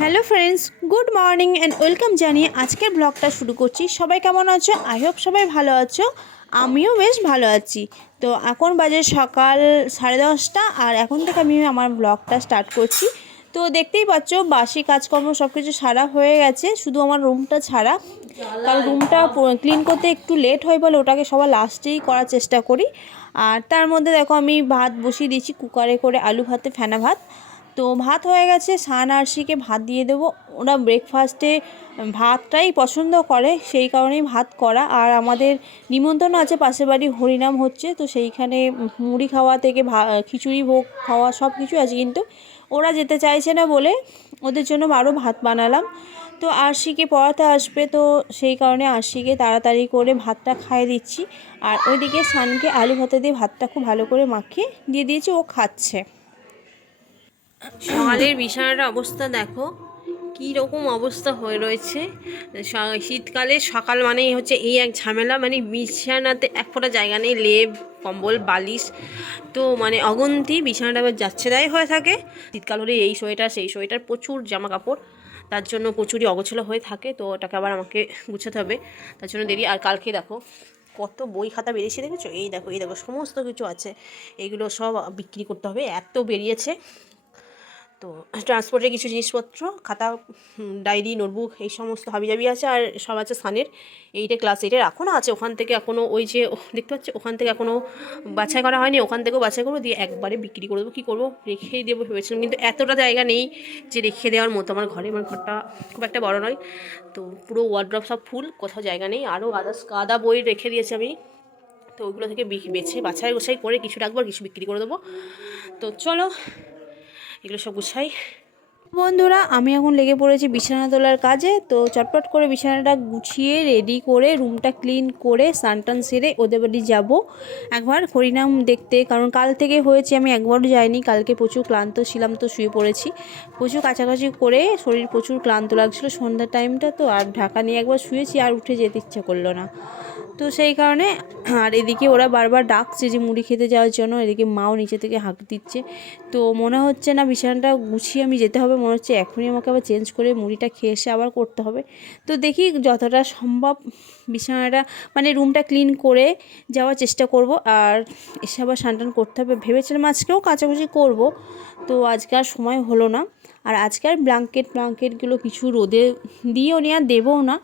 Hello friends good morning and welcome জানিয়ে আজকের ব্লগটা শুরু করছি। সবাই কেমন আছো? আই হোপ সবাই ভালো আছো। আমিও বেশ ভালো আছি। তো এখন বাজে সকাল সাড়ে দশটা, আর এখন থেকে আমি আমার ব্লগটা স্টার্ট করছি। তো দেখতেই পাচ্ছ, বাসি কাজকর্ম সব কিছু সারা হয়ে গেছে, শুধু আমার রুমটা ছাড়া। কারণ রুমটা ক্লিন করতে একটু লেট হয় বলে ওটাকে সবার লাস্টেই করার চেষ্টা করি। আর তার মধ্যে দেখো আমি ভাত বসিয়ে দিয়েছি কুকারে করে আলু ভাতে, ফেনা ভাত। তো ভাত হয়ে গেছে সান আরশিকে ভাত দিয়ে দেবো। ওরা ব্রেকফাস্টে ভাতটাই পছন্দ করে, সেই কারণেই ভাত করা। আর আমাদের নিমন্ত্রণ আছে, পাশের বাড়ি হরিনাম হচ্ছে, তো সেইখানে মুড়ি খাওয়া থেকে খিচুড়ি, ভোগ খাওয়া সব কিছু আছে। কিন্তু ওরা যেতে চাইছে না বলে ওদের জন্য আরও ভাত বানালাম। তো আরশিকে পড়াতে আসবে, তো সেই কারণে আরশিকে তাড়াতাড়ি করে ভাতটা খাইয়ে দিচ্ছি। আর ওইদিকে সানকে আলু ভাতে দিয়ে ভাতটা খুব ভালো করে মাখিয়ে দিয়ে দিয়েছি, ও খাচ্ছে। সকালের বিছানার অবস্থা দেখো কী রকম অবস্থা হয়ে রয়েছে। শীতকালে সকাল মানেই হচ্ছে এই এক ঝামেলা মানে বিছানাতে এক ফোঁটা জায়গা নেই, লেপ, কম্বল, বালিশ, তো মানে অগন্তি, বিছানাটা আবার যাচ্ছে তাই হয়ে থাকে। শীতকাল হলে এই সোয়েটার, সেই সোয়েটার, প্রচুর জামা কাপড় তার জন্য প্রচুরই অগোছালো হয়ে থাকে, তো ওটাকে আবার আমাকে গুছাতে হবে, তার জন্য দেরি। আর কালকে দেখো, কত বই খাতা বেরিয়েছে, দেখেছ? এই দেখো এই দেখো, সমস্ত কিছু আছে এইগুলো সব বিক্রি করতে হবে, এত বেরিয়েছে। তো ট্রান্সপোর্টের কিছু জিনিসপত্র, খাতা ডায়েরি নোটবুক এই সমস্ত হাবি হাবিজাবি আছে আর সব আছে সানের। এইটা ক্লাস এইটের এখনও আছে। ওখান থেকে এখনও ওই যে দেখতে পাচ্ছি? ওখান থেকে এখনও বাছাই করা হয়নি। ওখান থেকেও বাছাই করব। দিয়ে একবারে বিক্রি করে দেবো। কী করব? রেখেই দেবো। ভেবেছিলাম কিন্তু এতটা জায়গা নেই যে রেখে দেওয়ার মতো আমার ঘরে। আমার ঘরটা খুব একটা বড় নয়। তো পুরো ওয়ার্ড্রপ সব ফুল কোথাও জায়গা নেই। আরও আদার্স কাদা বই রেখে দিয়েছি আমি। তো ওইগুলো থেকে বেছে বাছাই গোছাই করে কিছু রাখব আর কিছু বিক্রি করে দেবো। তো চলো এগুলো সব গুছাই। বন্ধুরা, আমি এখন লেগে পড়েছি বিছানা তোলার কাজে, তো চটপট করে বিছানাটা গুছিয়ে রেডি করে রুমটা ক্লিন করে স্নান সেরে ওদের বাড়ি যাব। একবার হরিনাম দেখতে, কারণ কাল থেকে হয়েছে, আমি একবারও যাইনি, কালকে প্রচুর ক্লান্ত ছিলাম তো শুয়ে পড়েছি। প্রচুর কাছাকাছি করে শরীর প্রচুর ক্লান্ত লাগছিল সন্ধ্যার টাইমটা তো আর ঢাকা নিয়ে একবার শুয়েছি আর উঠে যেতে ইচ্ছে করল না। তো সেই কারণে আর এদিকে ওরা বারবার ডাকছে যে মুড়ি খেতে যাওয়ার জন্য, এদিকে মাও নিচে থেকে হাঁক দিচ্ছে। তো মনে হচ্ছে না বিছানাটা গুছিয়ে আমি যেতে হবে, মনে হচ্ছে এখনই আমাকে আবার চেঞ্জ করে মুড়িটা খেয়ে এসে আবার করতে হবে। তো দেখি যতটা সম্ভব বিছানাটা মানে রুমটা ক্লিন করে যাওয়ার চেষ্টা করব আর এসে আবার স্নান করতে হবে। ভেবেছিলাম আজকেও কাচাকুচি করব, তো আজকে আর সময় হলো না। আর আজকে আর ব্ল্যাঙ্কেট ব্ল্যাঙ্কেটগুলো কিছু রোদে দিয়েও নি, আর দেবও না।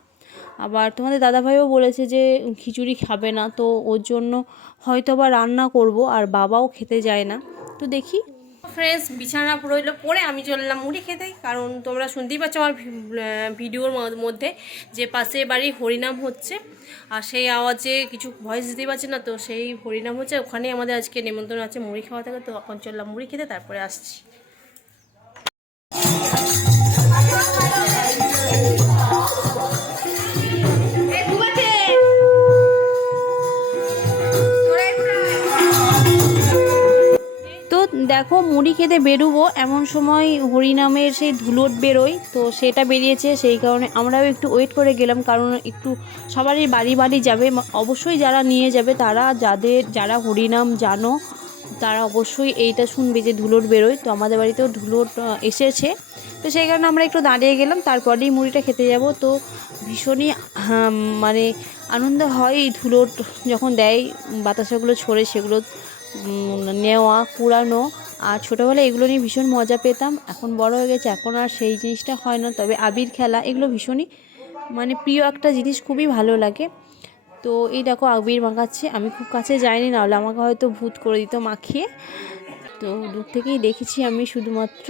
আবার তোমাদের দাদাভাইও বলেছে যে খিচুড়ি খাবে না, তো ওর জন্য হয়তো বা রান্না করব আর বাবাও খেতে যায় না। তো দেখি। ফ্রেন্ডস বিছানা পুরো হলো পরে আমি চললাম মুড়ি খেতে, কারণ তোমরা শুনতেই পাচ্ছ আমার ভিডিওর মধ্যে যে পাশে বাড়ি হরিনাম হচ্ছে, আর সেই আওয়াজে কিছু ভয়েস দিতে পারছে না, তো সেই হরিনাম হচ্ছে ওখানে আমাদের আজকে নিমন্ত্রণ আছে মুড়ি খাওয়া থাকে, তো এখন চললাম মুড়ি খেতে, তারপরে আসছি। দেখো, মুড়ি খেতে বেরোবো। এমন সময় হরিনামের সেই ধুলোট বেরোয়, তো সেটা বেরিয়েছে। সেই কারণে আমরাও একটু ওয়েট করে গেলাম, কারণ একটু সবারই বাড়ি বাড়ি যাবে। অবশ্যই যারা নিয়ে যাবে, তারা যাদের, যারা হরিনাম জানো, তারা অবশ্যই এইটা শুনবে যে ধুলোট বেরোয়। তো আমাদের বাড়িতেও ধুলোট এসেছে। তো সেই কারণে আমরা একটু দাঁড়িয়ে গেলাম, তারপরেই মুড়িটা খেতে যাব। তো ভীষণই মানে আনন্দ হয় এই ধুলোট যখন দেয়, বাতাসাগুলো ছড়ে সেগুলো নেওয়া কুড়ানো আর ছোটোবেলায় এগুলো নিয়ে ভীষণ মজা পেতাম। এখন বড় হয়ে গেছে, এখন আর সেই জিনিসটা হয় না। তবে আবির খেলা, এগুলো ভীষণই মানে প্রিয় একটা জিনিস, খুবই ভালো লাগে। তো এই দেখো, আবির মাখাচ্ছে। আমি খুব কাছে যাইনি, নাহলে আমাকে হয়তো ভূত করে দিত মাখিয়ে। তো দূর থেকেই দেখেছি আমি শুধুমাত্র।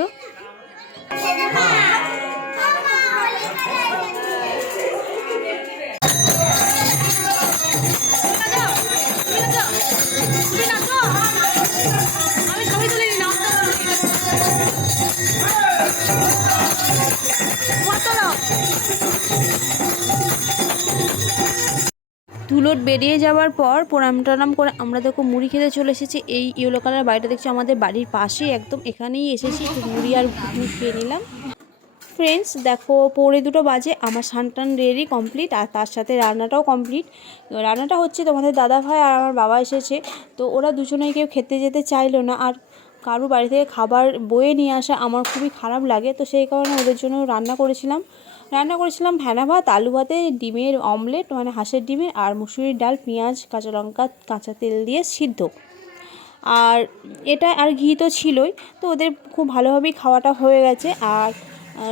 ধুলোট বেরিয়ে যাওয়ার পর প্রণাম টনাম করে আমরা দেখো মুড়ি খেতে চলে এসেছি। এই ইয়েলো কালার বাড়িটা দেখছি আমাদের বাড়ির পাশেই, একদম এখানেই এসেছি। মুড়ি আর ঘুগনি খেয়ে নিলাম। ফ্রেন্ডস দেখো পৌনে দুটো বাজে, আমার সানটান রেডি কমপ্লিট আর তার সাথে রান্নাটাও কমপ্লিট রান্নাটা হচ্ছে তোমাদের দাদা ভাই আর আমার বাবা এসেছে। তো ওরা দুজনেই কেউ খেতে যেতে চাইলো না, আর কারও বাড়ি থেকে খাবার বয়ে নিয়ে আসা আমার খুবই খারাপ লাগে। তো সেই কারণে ওদের জন্য রান্না করেছিলাম। রান্না করেছিলাম ভেনা ভাত, আলু ভাতে, ডিমের অমলেট মানে হাঁসের ডিমের আর মুসুরির ডাল, পেঁয়াজ, কাঁচা লঙ্কা, কাঁচা তেল দিয়ে সিদ্ধ। আর এটা, আর ঘি তো ছিলই, তো ওদের খুব ভালোভাবেই খাওয়াটা হয়ে গেছে। আর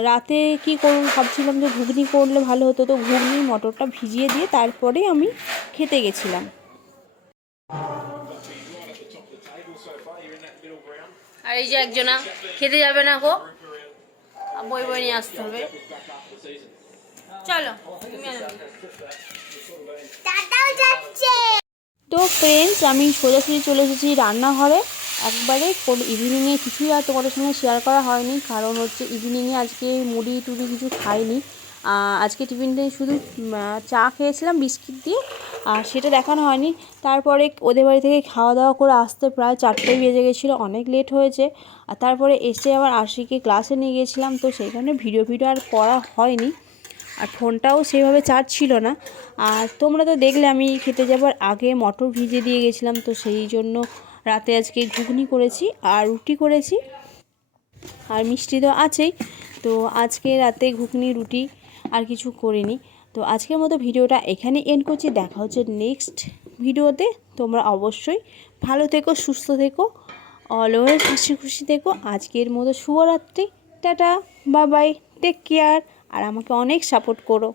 রাতে কি করুন ভাবছিলাম যে ঘুগনি করলে ভালো হতো, তো ঘুগনি, মটরটা ভিজিয়ে দিয়ে তারপরে আমি খেতে গেছিলাম। আর এই যে একজনা, খেতে যাবে না গো? বই বই নিয়ে আসতে হবে। চলো। তো ফ্রেন্ডস আমি সোজাসুজি চলে এসেছি রান্নাঘরে। একবারে কোনো ইভিনিংয়ে কিছুই আর তোমাদের সঙ্গে শেয়ার করা হয়নি কারণ হচ্ছে ইভিনিংয়ে আজকে মুড়ি টুড়ি কিছু খাইনি। আজকে টিফিনটাই শুধু চা খেয়েছিলাম, বিস্কিট দিয়ে, আর সেটা দেখানো হয়নি। তারপরে ওদের বাড়ি থেকে খাওয়া দাওয়া করে আসতে প্রায় চারটেই বেজে গেছিল, অনেক লেট হয়েছে। আর তারপরে এসে আবার আশিকে ক্লাসে নিয়ে গেছিলাম, তো সেই কারণে ভিডিও ভিডিও আর করা হয়নি। আর ফোনটাও সেভাবে চার্জ ছিল না। আর তোমরা তো দেখলে, আমি খেতে যাবার আগে মটর ভিজে দিয়ে গেছিলাম, তো সেই জন্য রাতে আজকে ঘুগনি করেছি আর রুটি করেছি। আর মিষ্টি তো আছেই, তো আজকে রাতে ঘুগনি, রুটি আর কিছু করিনি। তো আজকের মতো ভিডিওটা এখানে এন্ড করছি। দেখা হচ্ছে নেক্সট ভিডিওতে। তোমরা অবশ্যই ভালো থেকো, সুস্থ থেকো অলওয়েজ হাসি খুশি থেকো। আজকের মতো শুভরাত্রি। টাটা বাবাই টেক কেয়ার আর আমাকে অনেক সাপোর্ট করো।